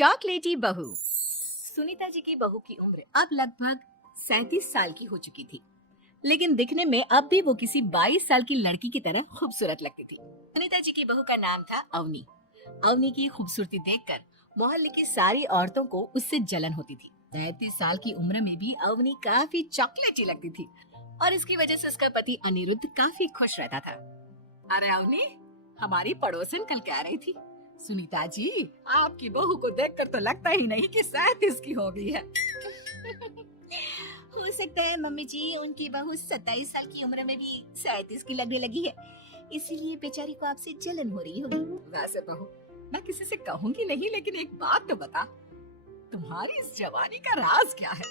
चॉकलेटी बहू। सुनीता जी की बहू की उम्र अब लगभग 37 साल की हो चुकी थी, लेकिन दिखने में अब भी वो किसी 22 साल की लड़की की तरह खूबसूरत लगती थी। सुनीता जी की बहू का नाम था अवनी। अवनी की खूबसूरती देखकर मोहल्ले की सारी औरतों को उससे जलन होती थी। 37 साल की उम्र में भी अवनी काफी चॉकलेटी लगती थी और इसकी वजह से उसका पति अनिरुद्ध काफी खुश रहता था। अरे अवनी, हमारी पड़ोसन कल कह रही थी, सुनीता जी आपकी बहू को देखकर तो लगता ही नहीं कि 37 की हो गई है। हो सकता है मम्मी जी उनकी बहू 27 साल की उम्र में भी 37 की लगने लगी है, इसीलिए बेचारी को आपसे जलन हो रही होगी। वैसे बहू मैं किसी से कहूंगी नहीं, लेकिन एक बात तो बता, तुम्हारी इस जवानी का राज क्या है?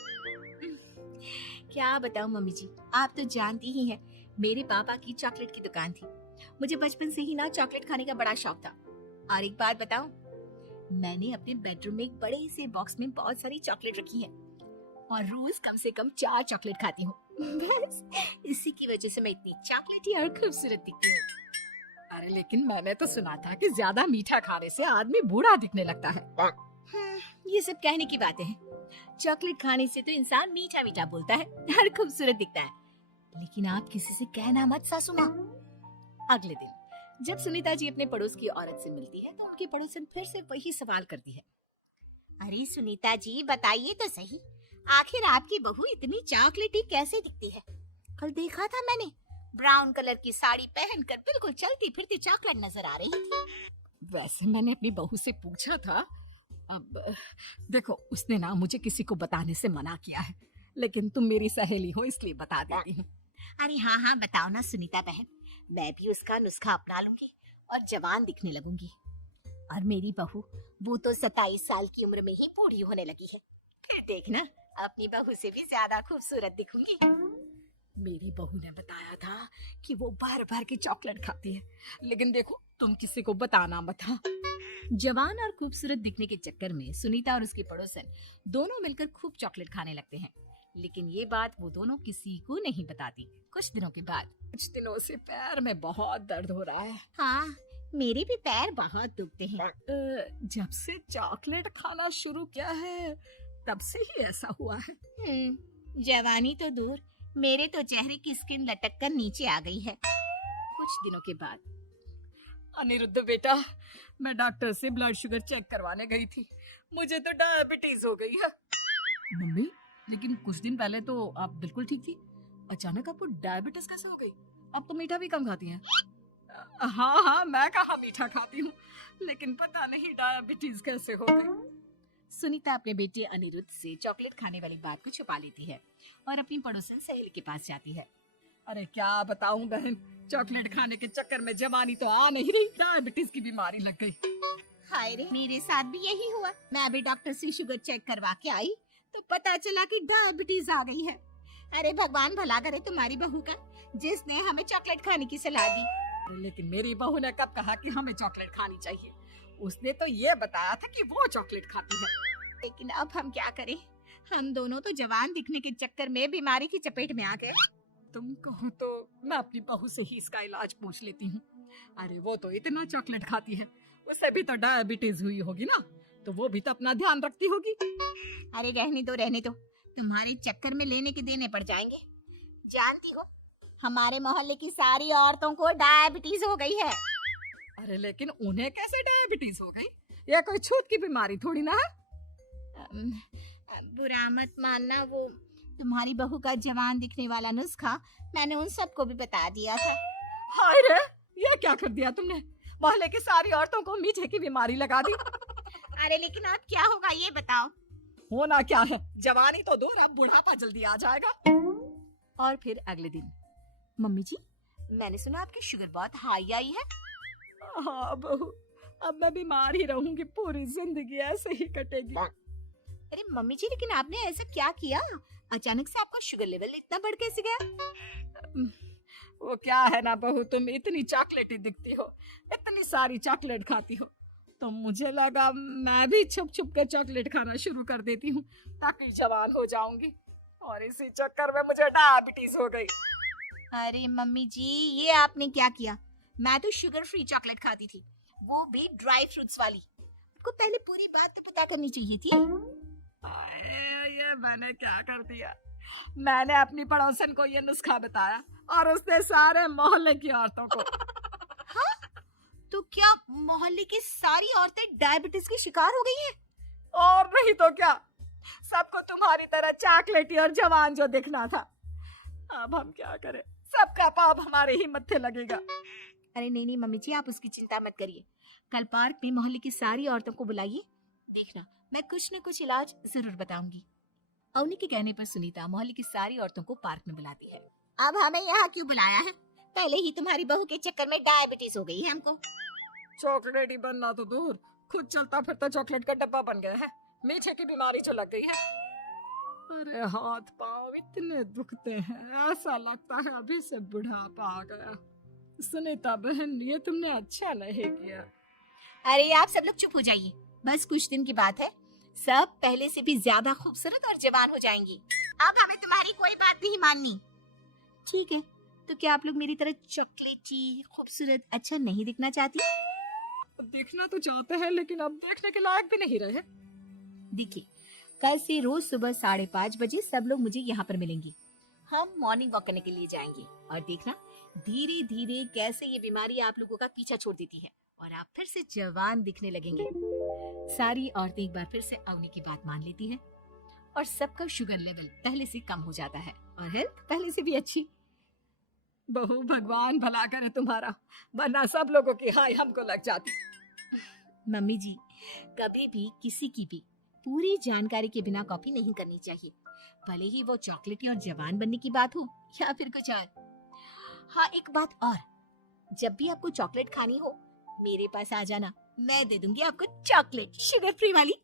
क्या बताऊं मम्मी जी, आप तो जानती ही हैं, मेरे पापा की चॉकलेट की दुकान थी। मुझे बचपन से ही ना चॉकलेट खाने का बड़ा शौक था। और एक बात बताऊं, मैंने अपने बेडरूम में एक बड़े से बॉक्स में बहुत सारी चॉकलेट रखी है और रोज कम से कम 4 चॉकलेट खाती हूँ। बस इसी की वजह से मैं इतनी चॉकलेटी और खूबसूरत दिखती हूँ। अरे लेकिन मैंने तो सुना था कि ज्यादा मीठा खाने से आदमी बूढ़ा दिखने लगता है। ये सब कहने की बातें हैं। चॉकलेट खाने से तो इंसान मीठा मीठा बोलता है और खूबसूरत दिखता है, लेकिन आप किसी से कहना मत सासू माँ। अगले दिन जब सुनीता जी अपने पड़ोस की औरत से मिलती है तो उनकी पड़ोसन फिर से वही सवाल करती है। अरे सुनीता जी बताइए तो सही, आखिर आपकी बहू इतनी चॉकलेटी कैसे दिखती है? कल देखा था मैंने, ब्राउन कलर की साड़ी पहनकर बिल्कुल चलती फिरती चॉकलेट नजर आ रही थी। वैसे मैंने अपनी बहू से पूछा था, अब देखो उसने ना मुझे किसी को बताने से मना किया है, लेकिन तुम मेरी सहेली हो इसलिए बता देती हूँ। अरे हाँ हाँ बताओ ना सुनीता बहन, मैं भी उसका नुस्खा अपना लूंगी और जवान दिखने लगूंगी। और मेरी बहू वो तो 27 साल की उम्र में ही बूढ़ी होने लगी है, फिर देखना अपनी बहू से भी ज्यादा खूबसूरत दिखूंगी। मेरी बहू ने बताया था कि वो बार बार की चॉकलेट खाती है, लेकिन देखो तुम किसी को बताना मत। हाँ। जवान और खूबसूरत दिखने के चक्कर में सुनीता और उसकी पड़ोसन दोनों मिलकर खूब चॉकलेट खाने लगते हैं, लेकिन ये बात वो दोनों किसी को नहीं बताती। कुछ दिनों के बाद, कुछ दिनों से पैर में बहुत दर्द हो रहा है। हाँ मेरे भी पैर बहुत दुखते हैं। जब से चॉकलेट खाना शुरू किया है तब से ही ऐसा हुआ है। जवानी तो दूर, मेरे तो चेहरे की स्किन लटक कर नीचे आ गई है। कुछ दिनों के बाद, अनिरुद्ध बेटा, मैं डॉक्टर से ब्लड शुगर चेक करवाने गई थी, मुझे तो डायबिटीज हो गई है। मम्मी, लेकिन कुछ दिन पहले तो आप बिल्कुल ठीक थी, अचानक आपको डायबिटीज कैसे हो गई? आप तो मीठा भी कम खाती हैं। हाँ हाँ, मैं कहाँ मीठा खाती हूँ, लेकिन पता नहीं डायबिटीज कैसे हो गई। सुनीता अपने बेटे अनिरुद्ध से चॉकलेट खाने वाली बात को छुपा लेती है और अपनी पड़ोसन सहेली के पास जाती है। अरे क्या बताऊं बहन, चॉकलेट खाने के चक्कर में जवानी तो आ नहीं रही, डायबिटीज की बीमारी लग गई। हाय रे, मेरे साथ भी यही हुआ। मैं भी डॉक्टर से शुगर चेक करवा के आई तो पता चला कि डायबिटीज आ गई है। अरे भगवान भला करे तुम्हारी बहू का, जिसने हमें चॉकलेट खाने की सलाह दी। लेकिन मेरी बहू ने कब कहा कि हमें चॉकलेट खानी चाहिए? उसने तो ये बताया था कि वो चॉकलेट खाती है। लेकिन अब हम क्या करें, हम दोनों तो जवान दिखने के चक्कर में बीमारी की चपेट में आ गए। तुम कहो तो मैं अपनी बहू से ही इसका इलाज पूछ लेती हूँ। अरे वो तो इतना चॉकलेट खाती है, उसे भी तो डायबिटीज हुई होगी ना, तो वो भी तो अपना ध्यान रखती होगी। अरे रहने दो, तुम्हारे चक्कर में लेने के देने पड़ जाएंगे। जानती हो, हमारे मोहल्ले की सारी औरतों को डायबिटीज हो गई है। अरे लेकिन उन्हें कैसे डायबिटीज हो गई? यह कोई छूत की बीमारी थोड़ी ना है। बुरा मत मानना, वो तुम्हारी बहू का जवान दिखने वाला नुस्खा मैंने उन सबको भी बता दिया था। हाय रे, ये क्या कर दिया तुमने? मोहल्ले की सारी औरतों को मीठे की बीमारी लगा दी। अरे लेकिन अब क्या होगा ये बताओ। होना क्या है, जवानी तो दूर, अब बुढ़ापा जल्दी आ जाएगा। और फिर अगले दिन, मम्मी जी मैंने सुना आपकी शुगर बहुत हाई आई है। हाँ बहू, अब मैं बीमार ही रहूंगी, पूरी जिंदगी ऐसे ही कटेगी। अरे मम्मी जी, लेकिन आपने ऐसा क्या किया, अचानक से आपका शुगर लेवल इतना बढ़ कैसे गया? वो क्या है ना बहू, तुम इतनी चॉकलेटी दिखती हो, इतनी सारी चॉकलेट खाती हो, तो मुझे लगा मैं भी छुप छुप कर चॉकलेट खाना शुरू कर देती हूँ ताकि जवान हो जाऊंगी, और इसी चक्कर में मुझे डायबिटीज हो गई। अरे मम्मी जी, ये आपने क्या किया? मैं तो शुगर फ्री चॉकलेट खाती थी, वो भी ड्राई फ्रूट्स वाली। आपको पहले पूरी बात तो पता करनी चाहिए थी। ये मैंने क्या कर दिया। मैंने अपनी पड़ोसन को ये नुस्खा बताया और उसने सारे मोहल्ले की औरतों को। हाँ? तो क्या मोहल्ले की सारी औरतें डायबिटीज की शिकार हो गई हैं? और नहीं तो क्या, सबको तुम्हारी तरह चॉकलेटी और जवान जो दिखना था। अब हम क्या करें, सबका पाप हमारे ही मत्थे लगेगा। अरे नहीं नहीं मम्मी जी, आप उसकी चिंता मत करिए। कल पार्क में मोहल्ले की सारी औरतों को बुलाइए, देखना मैं कुछ न कुछ इलाज जरूर बताऊंगी। अवनी के कहने पर सुनीता मोहल्ले की सारी औरतों को पार्क में बुलाती है। अब हमें यहाँ क्यों बुलाया है? पहले ही तुम्हारी बहू के चक्कर में डायबिटीज हो गई है हमको। चॉकलेट ही बनना तो दूर, खुद चलता फिरता चॉकलेट का डब्बा बन गया है। मीठे की बीमारी जो लग गई है। अरे हाथ पाँव इतने दुखते हैं, ऐसा लगता है अभी से बुढ़ापा आ गया। सुनीता बहन, ये तुमने अच्छा नहीं किया। अरे आप सब लोग चुप हो जाइए, बस कुछ दिन की बात है, सब पहले से भी ज्यादा खूबसूरत और जवान हो जाएंगी। अब हमें तुम्हारी कोई बात नहीं माननी। ठीक है, तो क्या आप लोग मेरी तरह चॉकलेटी खूबसूरत अच्छा नहीं दिखना चाहती? दिखना तो चाहते हैं, लेकिन अब देखने के लायक भी नहीं रहे। देखिए, कल से रोज सुबह 5:30 बजे सब लोग मुझे यहाँ पर मिलेंगे। हम मॉर्निंग वॉक करने के लिए जाएंगे और देखना धीरे धीरे कैसे ये बीमारी आप लोगों का पीछा छोड़ देती है और आप फिर से जवान दिखने लगेंगे। सारी औरतें एक बार फिर से अवनी की बात मान लेती हैं और सबका शुगर लेवल पहले से कम हो जाता है और हेल्थ पहले से भी अच्छी। बहू, भगवान भला करे तुम्हारा, वरना सब लोगों की हाय हमको लग जाती। मम्मी जी, कभी भी किसी की भी पूरी जानकारी के बिना कॉपी नहीं करनी चाहिए, भले ही वो चॉकलेटी और जवान बनने की बात हो या फिर कुछ और। हाँ, एक बात और, जब भी आपको चॉकलेट खानी हो मेरे पास आ जाना, मैं दे दूंगी आपको चॉकलेट, शुगर फ्री वाली।